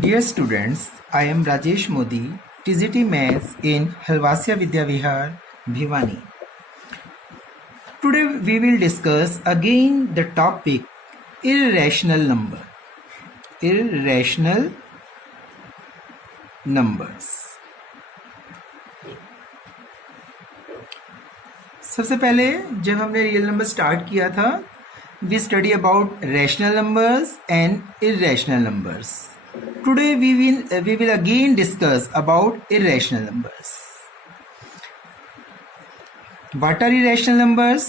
Dear students, I am Rajesh Modi, TGT Maths in Halwasia Vidya Vihar, Bhiwani. Today we will discuss again the topic irrational number. Irrational numbers. सबसे पहले जब हमने real number start किया था, we study about rational numbers and irrational numbers. Today we will again discuss about irrational numbers. What are irrational numbers?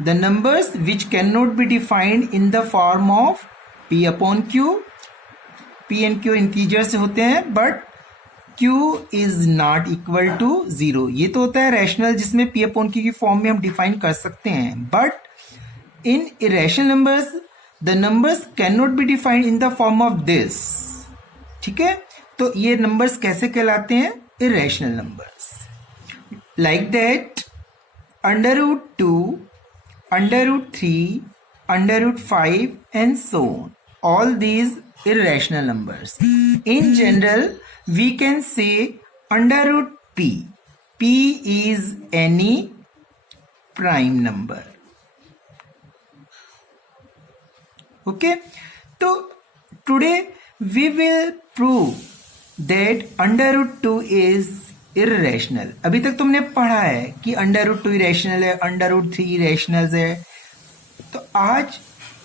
The numbers which cannot be defined in the form of p upon q. p and q integers होते हैं, but q is not equal to 0. ये तो होता है rational जिसमें p upon q की form में हम डिफाइन कर सकते हैं, but in irrational numbers the numbers can not be defined in the form of this. ठीक है, तो ये नंबर्स कैसे कहलाते हैं? Irrational numbers. Like that √2, √3, √5 and so on. All these irrational numbers. In general, we can say √p. P is any prime number. Okay, so today we will prove that √2 is irrational. अभी तक तुमने पढ़ा है कि √2 irrational है, √3 irrational है. तो आज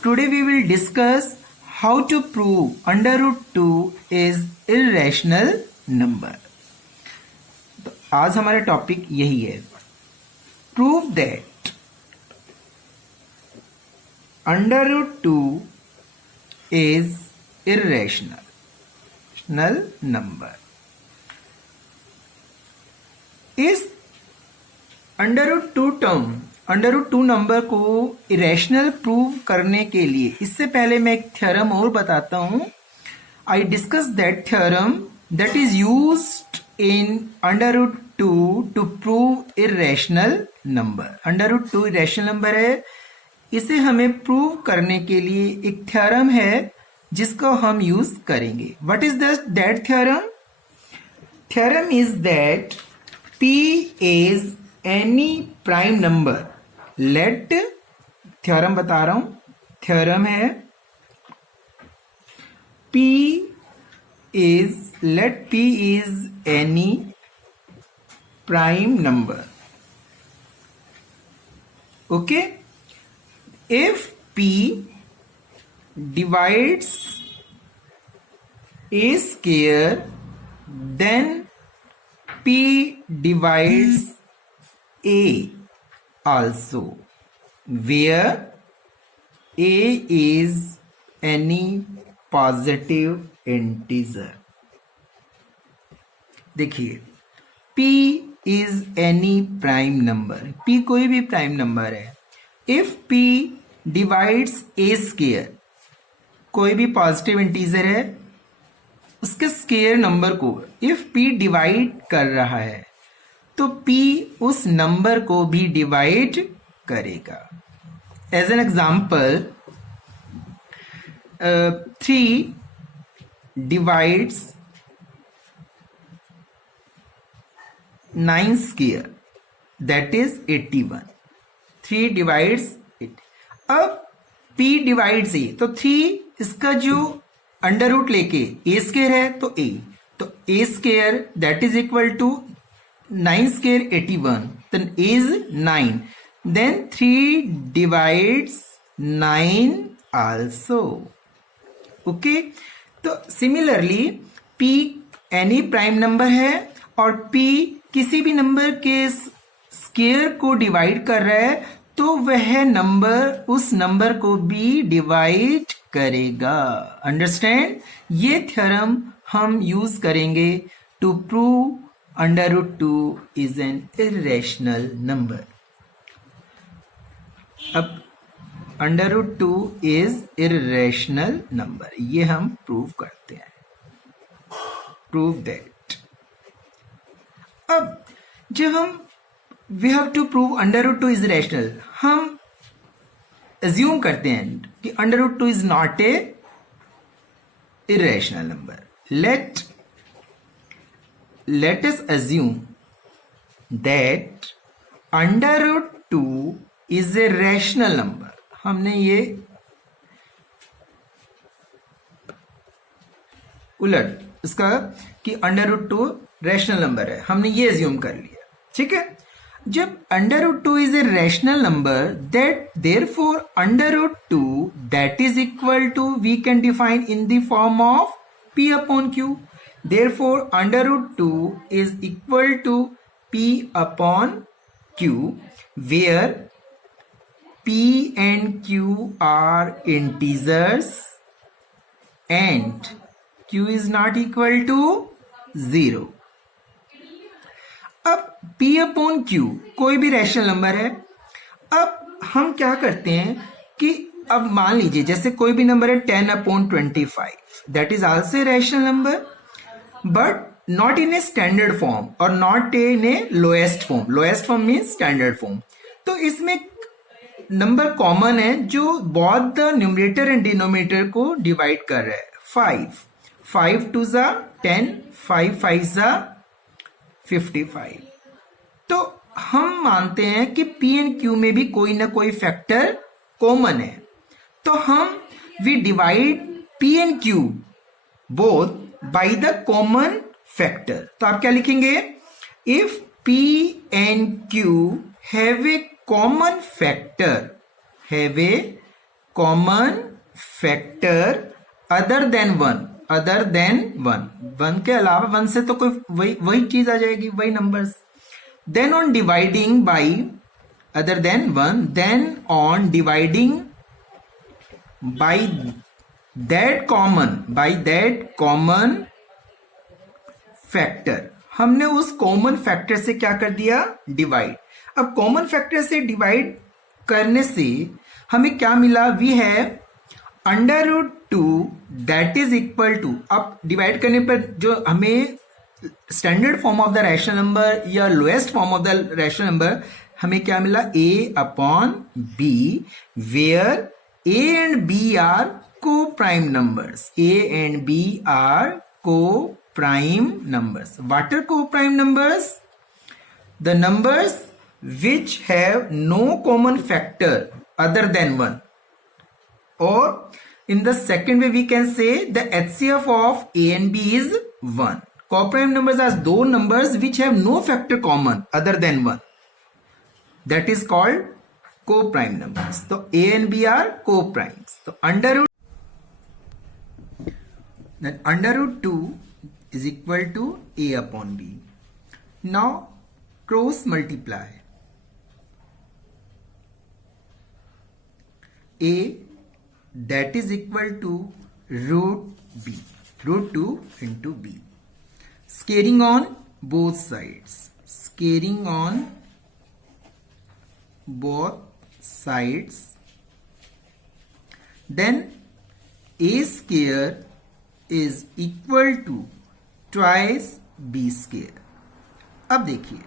today we will discuss how to prove √2 is irrational number. तो आज हमारा टॉपिक यही है, prove that √2 is irrational number. इस √2 टर्म √2 नंबर को इरेशनल प्रूव करने के लिए इससे पहले मैं एक थ्योरम और बताता हूं. I discuss that theorem that is used in √2 to prove irrational number. √2 irrational number है, इसे हमें प्रूव करने के लिए एक थ्योरम है जिसको हम यूज करेंगे. What is that theorem? Theorem is that p is any prime number. Let theorem बता रहा हूं, थ्योरम है let p is any prime number. Okay, if p divides a square, then p divides a also, where a is any positive integer. देखिए, p is any prime number. p कोई भी prime number है. if p divides a square, कोई भी positive integer है, उसके square number को if p divide कर रहा है तो p उस नंबर को भी डिवाइड करेगा. As an example, 3 divides 9 square, that is 81. 3 divides 8. अब p डिवाइड्स a, तो 3 इसका जो अंडर रूट लेके ए स्केयर है तो a, तो a square that is equal to 9 square 81, then is 9, then 3 divides 9 also. Okay, तो similarly p any prime number है और p किसी भी नंबर के स्केयर को डिवाइड कर रहा है तो वह नंबर उस नंबर को भी डिवाइड करेगा. अंडरस्टैंड? ये थ्योरम हम यूज करेंगे to prove √2 is an irrational number. अब √2 इज इरेशनल नंबर, ये हम प्रूव करते हैं. Prove that. अब जब हम we have to prove √2 is rational, हम एज्यूम करते हैं कि √2 is not a irrational number. Let us assume that under root 2 is a rational number. हमने ये उलट इसका कि अंडर रूट 2 रैशनल नंबर है, हमने ये एज्यूम कर लिया. ठीक है, जब under root 2 is a rational number, that therefore under root 2 that is equal to we can define in the form of p upon q. Therefore under root 2 is equal to p upon q, where p and q are integers and q is not equal to 0. अब p upon q कोई भी rational number है. अब हम क्या करते हैं कि अब मान लीजिए जैसे कोई भी नंबर है 10 upon 25, that is also a rational number but not in a standard form और not in a lowest form. Lowest form means standard form. तो इसमें नंबर कॉमन है जो both the numerator and denominator को divide कर रहा है. 5 2 जा 10, 5 5 जा 55. तो हम मानते हैं कि p एंड q में भी कोई ना कोई फैक्टर कॉमन है. तो हम we divide p and q both by the common factor. तो आप क्या लिखेंगे? If p and q have a common factor other than one के अलावा वन से तो कोई वही चीज आ जाएगी, वही numbers. Then on dividing by other than one, then on dividing by that common factor, हमने उस कॉमन फैक्टर से क्या कर दिया? डिवाइड. अब कॉमन फैक्टर से डिवाइड करने से हमें क्या मिला? We have under root 2 that is equal to, अब डिवाइड करने पर जो हमें standard form of the rational number या lowest form of the rational number हमें क्या मिला? a upon b, where a and b are co prime numbers. a and b are co prime numbers. What are co prime numbers? The numbers which have no common factor other than 1, or in the second way we can say the HCF of a and b is 1. Co-prime numbers are those numbers which have no factor common other than 1, that is called co-prime numbers. So a and b are co-primes. So under root 2 is equal to a upon b. Now cross multiply. a that is equal to root 2 into b. Scaling on both sides. Then a square is equal to twice b square. अब देखिए,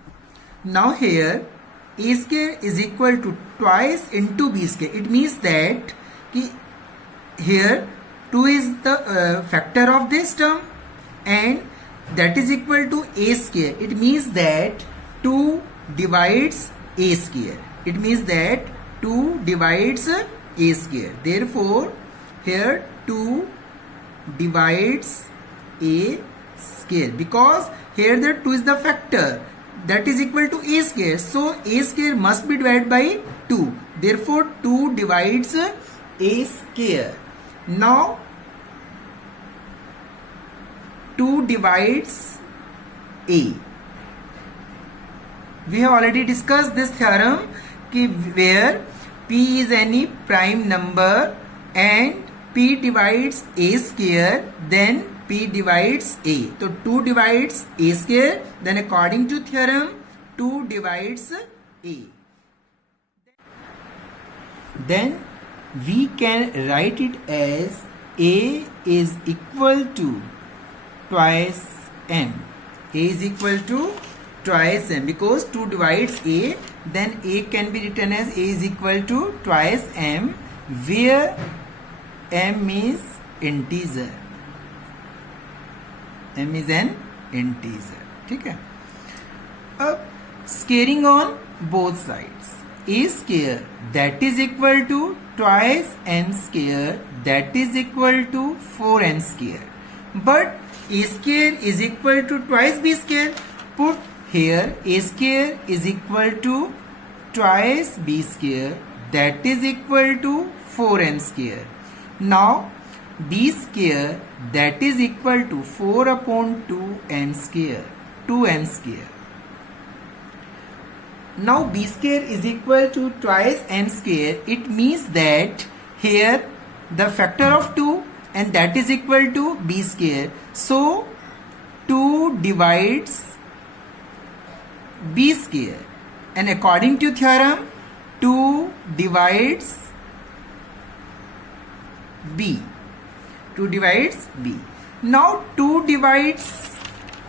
now here a square is equal to twice into b square. It means that कि here 2 is the factor of this term and that is equal to a square. It means that 2 divides a square. It means that 2 divides a square. Therefore here 2 divides a square because here the 2 is the factor that is equal to a square. So a square must be divided by 2. Therefore 2 divides a square. Now 2 divides a. We have already discussed this theorem कि where p is any prime number and p divides a square, then p divides a. So 2 divides a square, then according to theorem 2 divides a. Then we can write it as a is equal to twice m. A is equal to twice m because 2 divides a, then a can be written as a is equal to twice m, where m is integer. m is an integer. ठीक है. अब squaring on both sides, a square that is equal to twice n square that is equal to 4n square, but a square is equal to twice b square. Put here a square is equal to twice b square that is equal to 4n square. Now b square that is equal to 4 upon 2n square, 2n square. Now b square is equal to twice n square. It means that here the factor of 2 and that is equal to b square. So 2 divides b square, and according to theorem 2 divides b. 2 divides b. Now 2 divides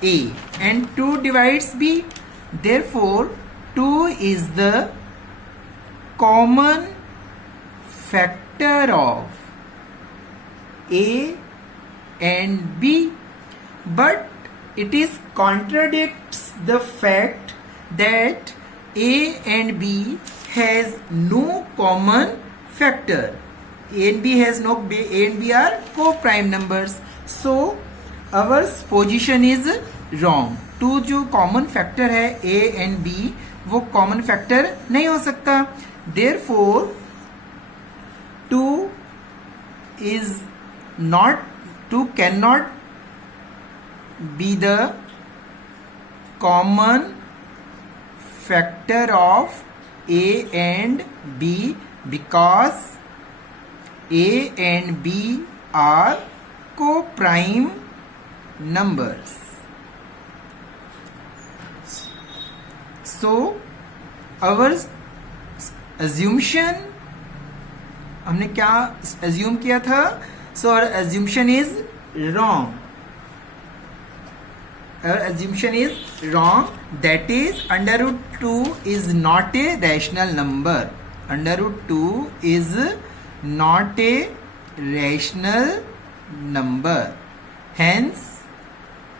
a and 2 divides b. Therefore 2 is the common factor of a and b, but it is contradicts the fact that a and b has no common factor. A and b has no, a and b are co-prime numbers. So our position is wrong. 2 जो common factor है a and b, वो common factor नहीं हो सकता. Therefore 2 is not, 2 cannot be the common factor of a and b because a and b are co-prime numbers. So our assumption, हमने क्या assume किया था? So our assumption is wrong. Our assumption is wrong. That is under root 2 is not a rational number. Under root 2 is not a rational number. Hence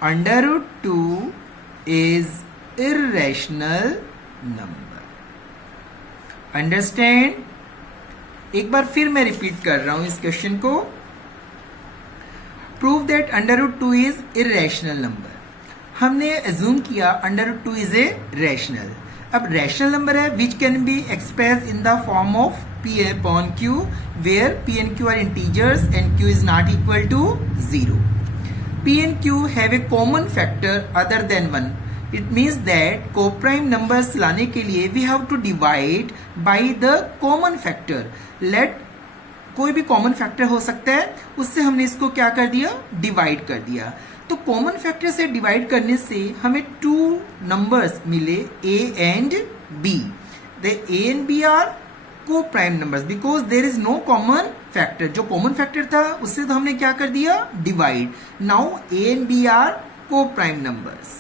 under root 2 is irrational number. Understand? एक बार फिर मैं repeat कर रहा हूं इस question को. Prove that under root 2 is irrational number. हमने एज्यूम किया under root 2 is a rational. अब रैशनल नंबर है which can be express in the form of p upon q, where p and q are integers and q is not equal to 0. p and q have a common factor other than 1. It means that co-prime numbers लाने के लिए we have to divide by the common factor. Let कोई भी common factor हो सकता है, उससे हमने इसको क्या कर दिया, डिवाइड कर दिया. तो कॉमन फैक्टर से डिवाइड करने से हमें 2 नंबर्स मिले a and b. The a and b are co-prime numbers because there is no common factor. जो कॉमन फैक्टर था उससे तो हमने क्या कर दिया, divide. Now a and b are co-prime numbers.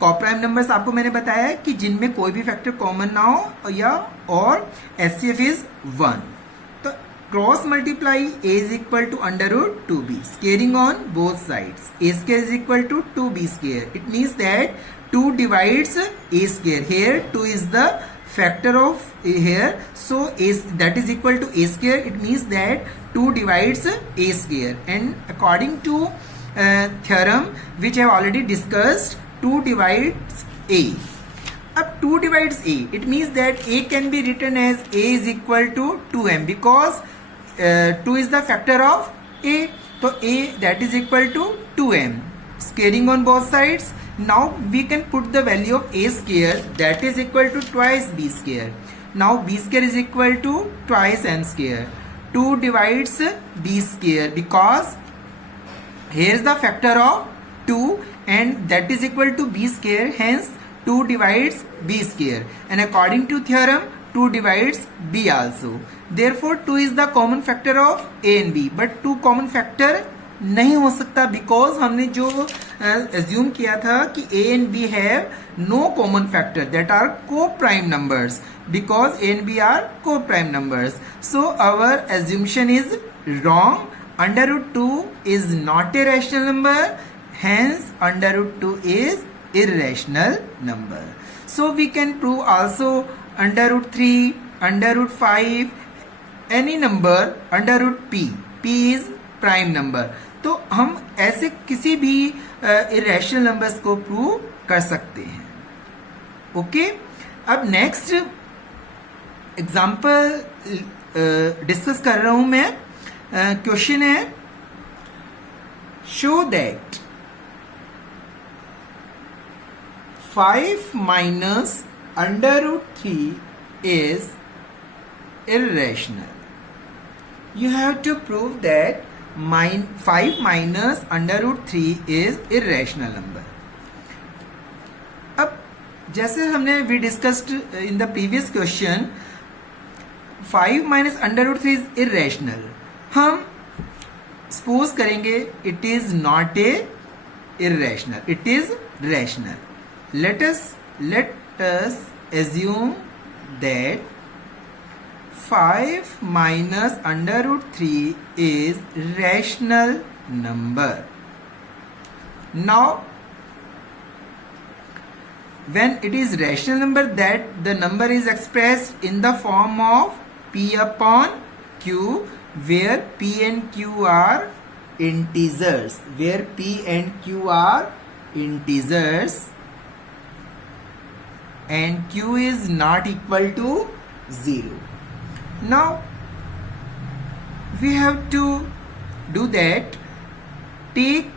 co-prime numbers आपको मैंने बताया कि जिनमें कोई भी फैक्टर कॉमन ना हो या और HCF is 1. तो cross multiply a is equal to under root 2b. Squaring on both sides. A square is equal to 2b square. It means that 2 divides a square. Here 2 is the factor of a here. So a that is equal to a square. It means that 2 divides a square. And according to theorem which I have already discussed, 2 divides a. अब 2 divides a, it means that a can be written as a is equal to 2m because 2 is the factor of a. So a that is equal to 2m. Squaring on both sides. Now we can put the value of a square that is equal to twice b square. Now b square is equal to twice n square. 2 divides b square because here is the factor of 2 and that is equal to b square. Hence 2 divides b square, and according to theorem 2 divides b also. Therefore 2 is the common factor of a and b, but 2 common factor नहीं हो सकता because हमने जो assume किया था कि a and b have no common factor, that are co-prime numbers, because a and b are co-prime numbers. So our assumption is wrong. Under root 2 is not a rational number. hence under root 2 is irrational number. So we can prove also under root 3, under root 5, any number under root p. p is prime number. तो हम ऐसे किसी भी irrational numbers को prove कर सकते हैं. Okay, अब नेक्स्ट एग्जाम्पल डिस्कस कर रहा हूं मैं. क्वेश्चन है, show that 5 minus under root 3 is irrational. You have to prove that 5 minus under root 3 is irrational number. अब जैसे हमने we discussed in the previous question, 5 minus under root 3 is irrational. हम suppose करेंगे it is not a irrational, it is rational. Let us assume that 5 minus under root 3 is rational number. Now, when it is rational number, that the number is expressed in the form of P upon Q, where P and Q are integers, where P and Q are integers, and Q is not equal to 0. Now we have to do that. Take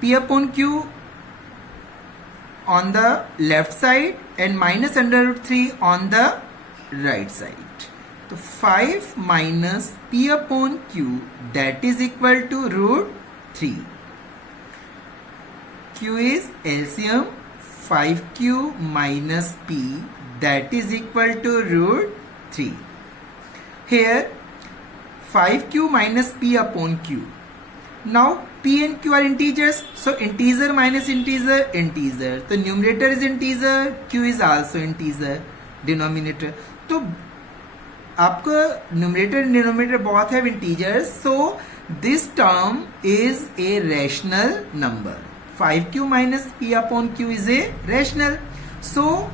P upon Q on the left side and minus under root 3 on the right side. So 5 minus P upon Q, that is equal to root 3. Q is LCM 5Q minus P, that is equal to root 3. Here 5Q minus P upon Q. Now P and Q are integers, so integer minus integer, integer. So numerator is integer, Q is also integer, denominator. तो आपका numerator and denominator both have integers, so this term is a rational number. 5Q minus P upon Q is a rational. So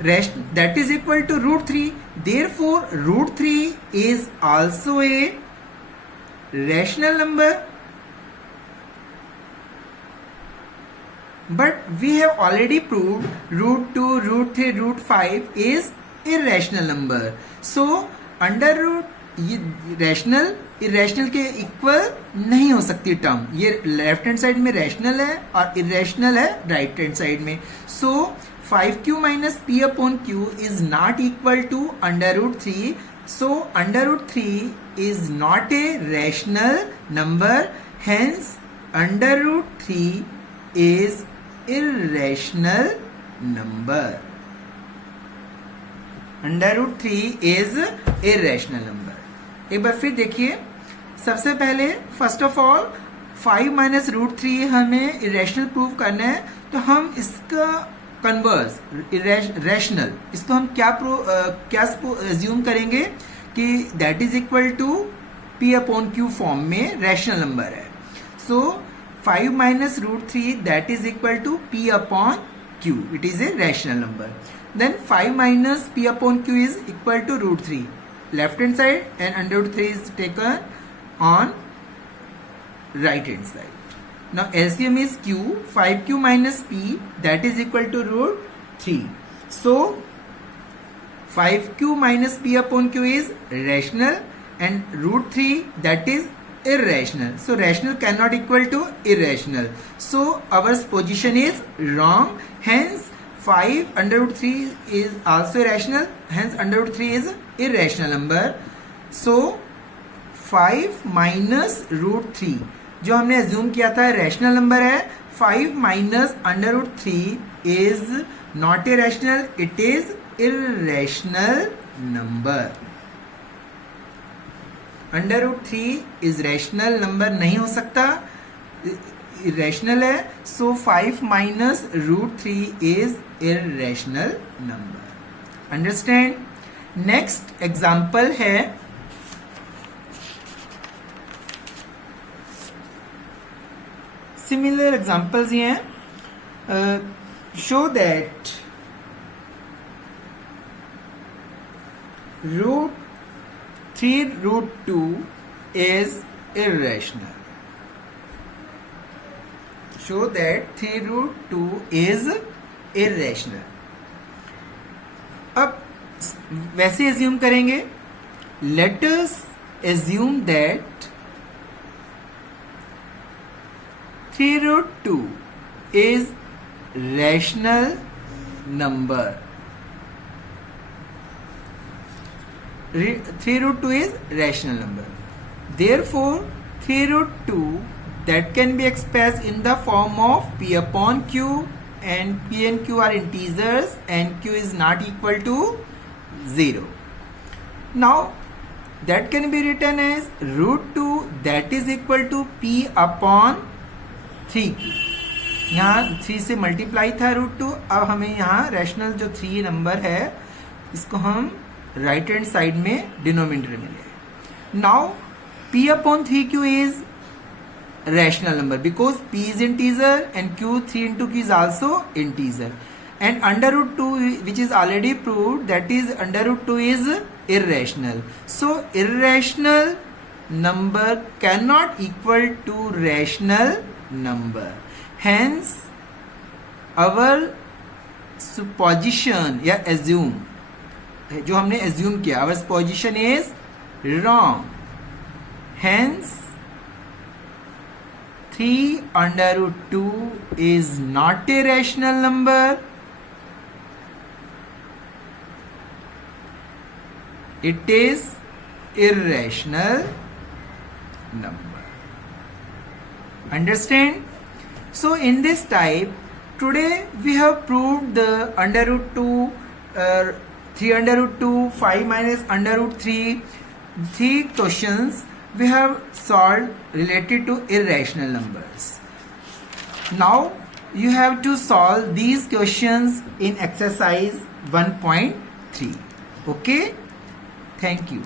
that is equal to root 3. Therefore, root 3 is also a rational number. But we have already proved root 2, root 3, root 5 is irrational number. So under root ये rational irrational के equal नहीं हो सकती term. ये left hand side में rational है और irrational है राइट हैंड साइड में. So 5Q minus P upon Q is not equal to under root 3. So under root 3 is not a rational number, hence under root 3 is irrational number. Under root 3 is irrational number. एक बार फिर देखिए. सबसे पहले first of all 5 minus root 3 हमें irrational prove करना है, तो हम इसका कन्वर्स रैशनल, इसको हम क्या एज्यूम करेंगे कि that is equal to P upon Q form में रैशनल नंबर है. So 5 minus root 3, that is equal to P upon Q. It is a rational number. Then 5 minus P upon Q is equal to root 3. Left hand side and under root 3 is taken on right hand side. Now LCM is Q. 5Q minus P, that is equal to root 3. So 5Q minus P upon Q is rational and root 3, that is irrational. So rational cannot equal to irrational. So our position is wrong. Hence 5 under root 3 is also rational. Hence under root 3 is irrational number. So 5 minus root 3 जो हमने assume किया था rational number है. 5 minus under root 3 is not a rational. It is irrational number. Under root 3 is rational number नहीं हो सकता, irrational है. So 5 minus root 3 is irrational number. Understand. Next example है Similar examples ये हैं. Show that root 3 root 2 is irrational. Show that 3 root 2 is irrational. अब वैसे assume करेंगे. Let us assume that 3 root 2 is rational number. 3 root 2 is rational number. Therefore, 3 root 2 that can be expressed in the form of P upon Q, and P and Q are integers and Q is not equal to 0. Now, that can be written as root 2 that is equal to P upon 3Q. यहाँ 3 से multiply था root 2. अब हमें यहाँ rational जो 3 number है इसको हम राइट हैंड साइड में डिनोमिनेटर में ले. Now P upon 3Q is rational number because P is integer and Q 3 into Q is also integer, and under root 2 which is already proved, that is under root 2 is irrational. So irrational number cannot equal to rational number. Hence our supposition या assume जो हमने assume किया, our supposition is wrong. Hence 3 under root 2 is not a rational number. It is irrational number. Understand? So in this type, today we have proved the under root 2, 3 under root 2, 5 minus under root 3. 3 questions we have solved related to irrational numbers. Now you have to solve these questions in exercise 1.3. Okay? Thank you.